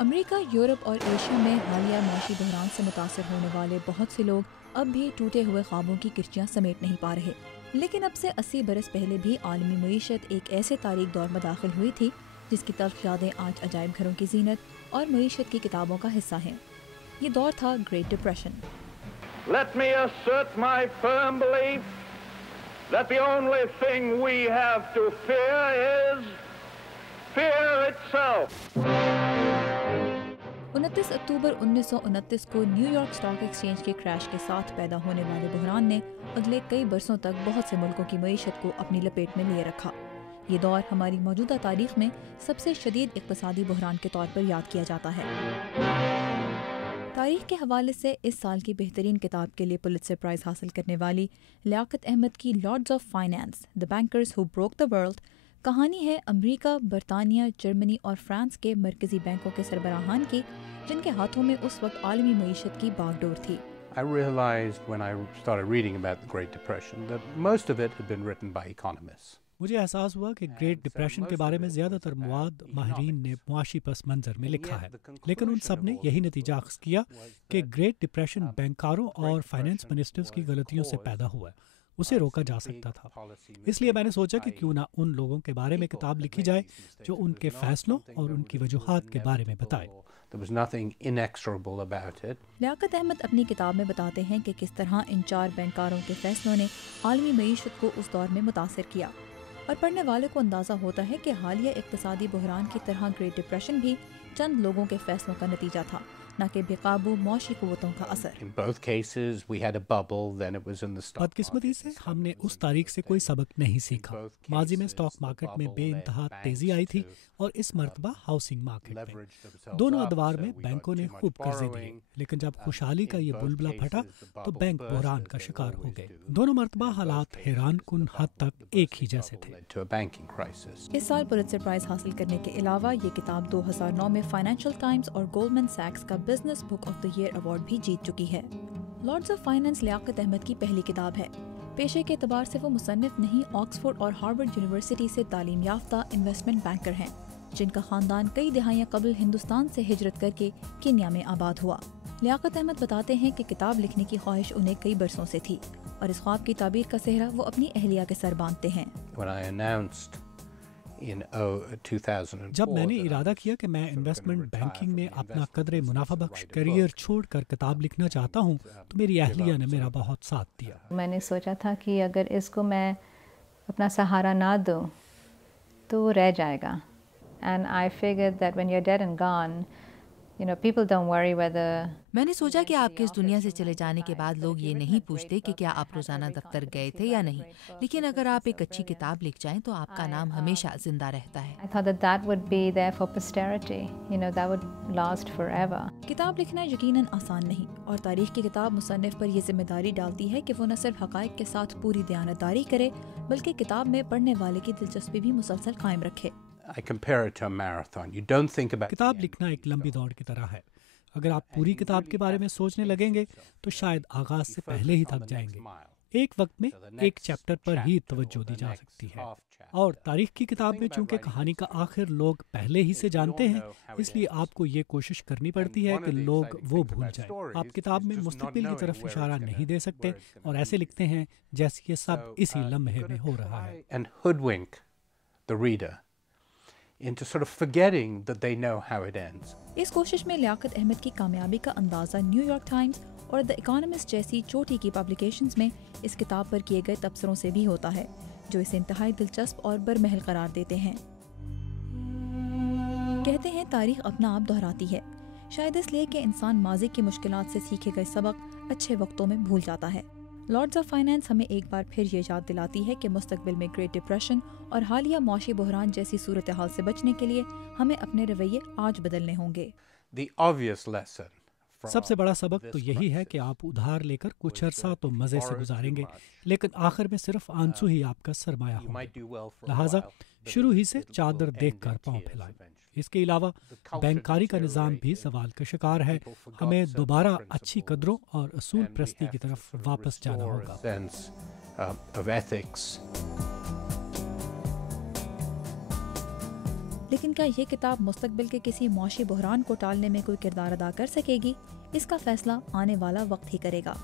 امریکہ، Europe اور Asia میں حالیہ معاشی بحران سے متاثر ہونے والے بہت سے لوگ اب بھی ٹوٹے ہوئے خوابوں کی کرچیاں سمیٹ نہیں پا رہے، لیکن اب سے 80 برس پہلے بھی عالمی معیشت ایک ایسے تاریک دور میں داخل ہوئی تھی جس کی تلخ یادیں آج عجائب گھروں کی زینت اور معیشت کی کتابوں کا حصہ ہیں۔ یہ دور تھا great depression. Let me assert my firm belief that the only thing we have to fear is fear itself. 29 اکتوبر 1929 کو نیو یارک اسٹاک ایکسچینج کے کریش کے ساتھ پیدا ہونے والے بحران نے اگلے کئی برسوں تک بہت سے ملکوں کی معیشت کو اپنی لپیٹ میں لیے رکھا۔ یہ دور ہماری موجودہ تاریخ میں سب سے شدید اقتصادی بحران کے طور پر یاد کیا جاتا ہے۔ تاریخ کے حوالے سے اس سال کی بہترین کتاب کے لیے پولیٹزر پرائز حاصل کرنے والی لیاقت احمد کی lords of finance, the bankers who broke the world کہانی ہے امریکہ، برطانیہ، جرمنی اور فرانس کے مرکزی بینکوں کے سربراہان کی، جن کے ہاتھوں میں اس وقت عالمی معیشت کی باغ ڈور تھی۔ I realized when I started reading about the Great Depression that most of it had been written by economists. مجھے احساس ہوا کہ گریٹ ڈپریشن کے بارے میں زیادہ تر مواد ماہرین نے معاشی پس منظر میں لکھا ہے، لیکن ان سب نے یہی نتیجہ اخذ کیا کہ گریٹ ڈپریشن بینکاروں اور فائنانس منسٹرز کی غلطیوں سے پیدا ہوا ہے، اسے روکا جا سکتا تھا۔ اس لیے میں نے سوچا کہ کیوں نہ ان لوگوں کے بارے میں کتاب لکھی جائے جو ان کے فیصلوں اور ان کی وجوہات کے بارے میں بتائے۔ لیاقت احمد اپنی کتاب میں بتاتے ہیں کہ کس طرح ان 4 بینکاروں کے فیصلوں نے عالمی معیشت کو اس دور میں متاثر کیا، اور پڑھنے والے کو اندازہ ہوتا ہے کہ حالیہ اقتصادی بحران کی طرح گریٹ ڈپریشن بھی چند لوگوں کے فیصلوں کا نتیجہ تھا، نہ کہ بے قابو معاشی قوتوں کا اثر۔ بدقسمتی سے ہم نے اس تاریخ سے کوئی سبق نہیں سیکھا۔ ماضی میں اسٹاک مارکیٹ میں بے انتہا تیزی آئی تھی اور اس مرتبہ ہاؤسنگ مارکیٹ میں۔ دونوں ادوار میں بینکوں نے خوب قرضے دیے، لیکن جب خوشحالی کا یہ بلبلہ پھٹا تو بینک بحران کا شکار ہو گئے۔ دونوں مرتبہ حالات حیران کن حد تک ایک ہی جیسے تھے۔ اس سال پولیٹزر پرائز حاصل کرنے کے علاوہ یہ کتاب 2009 میں فائنینشل ٹائمز اور گولڈمن سیکس کا business book of the year award بھی جیت چکی ہے۔ Lords of finance Liaquat Ahmed کی پہلی کتاب ہے۔ پیشے کے اعتبار سے وہ مصنف نہیں، آکسفورڈ اور ہارورڈ یونیورسٹی سے تعلیم یافتہ انویسٹمنٹ بینکر ہیں، جن کا خاندان کئی دہائیاں قبل ہندوستان سے ہجرت کر کے کینیا میں آباد ہوا۔ لیاقت احمد بتاتے ہیں کہ کتاب لکھنے کی خواہش انہیں کئی برسوں سے تھی، اور اس خواب کی تعبیر کا سہرا وہ اپنی اہلیہ کے سر باندھتے ہیں۔ جب میں نے ارادہ کیا کہ میں انویسٹمنٹ بینکنگ میں اپنا قدرے منافع بخش کیریئر چھوڑ کر کتاب لکھنا چاہتا ہوں تو میری اہلیہ نے میرا بہت ساتھ دیا۔ میں نے سوچا تھا کہ اگر اس کو میں اپنا سہارا نہ دوں تو وہ رہ جائے گا۔ And I figured that when you're dead and gone, people don't worry whether. میں نے سوچا کہ آپ کے اس دنیا سے چلے جانے کے بعد لوگ یہ نہیں پوچھتے کہ کیا آپ روزانہ دفتر گئے تھے یا نہیں، لیکن اگر آپ ایک اچھی کتاب لکھ جائیں تو آپ کا نام ہمیشہ زندہ رہتا ہے۔ I thought that would be there for posterity, that would last forever. کتاب لکھنا یقیناً آسان نہیں، اور تاریخ کی کتاب مصنف پر یہ ذمہ داری ڈالتی ہے کہ وہ نہ صرف حقائق کے ساتھ پوری دیانتداری کرے بلکہ کتاب میں پڑھنے والے کی دلچسپی بھی مسلسل قائم رکھے۔ کتاب لکھنا ایک لمبی دوڑ کی طرح ہے۔ اگر آپ پوری کتاب کے بارے میں سوچنے لگیں گے تو شاید آغاز سے پہلے ہی تھک جائیں گے۔ ایک وقت میں ایک چیپٹر پر ہی توجہ دی جا سکتی ہے، اور تاریخ کی کتاب میں چونکہ کہانی کا آخر لوگ پہلے ہی سے جانتے ہیں، اس لیے آپ کو یہ کوشش کرنی پڑتی ہے کہ لوگ وہ بھول جائیں۔ آپ کتاب میں مستقبل کی طرف اشارہ نہیں دے سکتے اور ایسے لکھتے ہیں جیسے یہ سب اسی لمحے میں ہو رہا ہے۔ into sort of forgetting that they know how it ends. اس کوشش میں لیاقت احمد کی کامیابی کا اندازہ نیو یارک ٹائمز اور دی اکانومسٹ جیسی چوٹی کی پبلیکیشنز میں اس کتاب پر کیے گئے تبصروں سے بھی ہوتا ہے، جو اسے انتہائی دلچسپ اور برمحل قرار دیتے ہیں۔ کہتے ہیں تاریخ اپنا آپ دہراتی ہے، شاید اس لیے کہ انسان ماضی کی مشکلات سے سیکھے گئے سبق اچھے وقتوں میں بھول جاتا ہے۔ لارڈز آف فائنانس ہمیں ایک بار پھر یہ یاد دلاتی ہے کہ مستقبل میں گریٹ ڈپریشن اور حالیہ معاشی بحران جیسی صورتحال سے بچنے کے لیے ہمیں اپنے رویے آج بدلنے ہوں گے۔ سب سے بڑا سبق تو یہی ہے کہ آپ ادھار لے کر کچھ عرصہ تو مزے سے گزاریں گے، لیکن آخر میں صرف آنسو ہی آپ کا سرمایہ ہوگا، لہٰذا شروع ہی سے چادر دیکھ کر پاؤں پھیلائیں۔ اس کے علاوہ بینکاری کا نظام بھی زوال کا شکار ہے، ہمیں دوبارہ اچھی قدروں اور اصول پرستی کی طرف واپس جانا ہوگا۔ لیکن کیا یہ کتاب مستقبل کے کسی معاشی بحران کو ٹالنے میں کوئی کردار ادا کر سکے گی؟ اس کا فیصلہ آنے والا وقت ہی کرے گا۔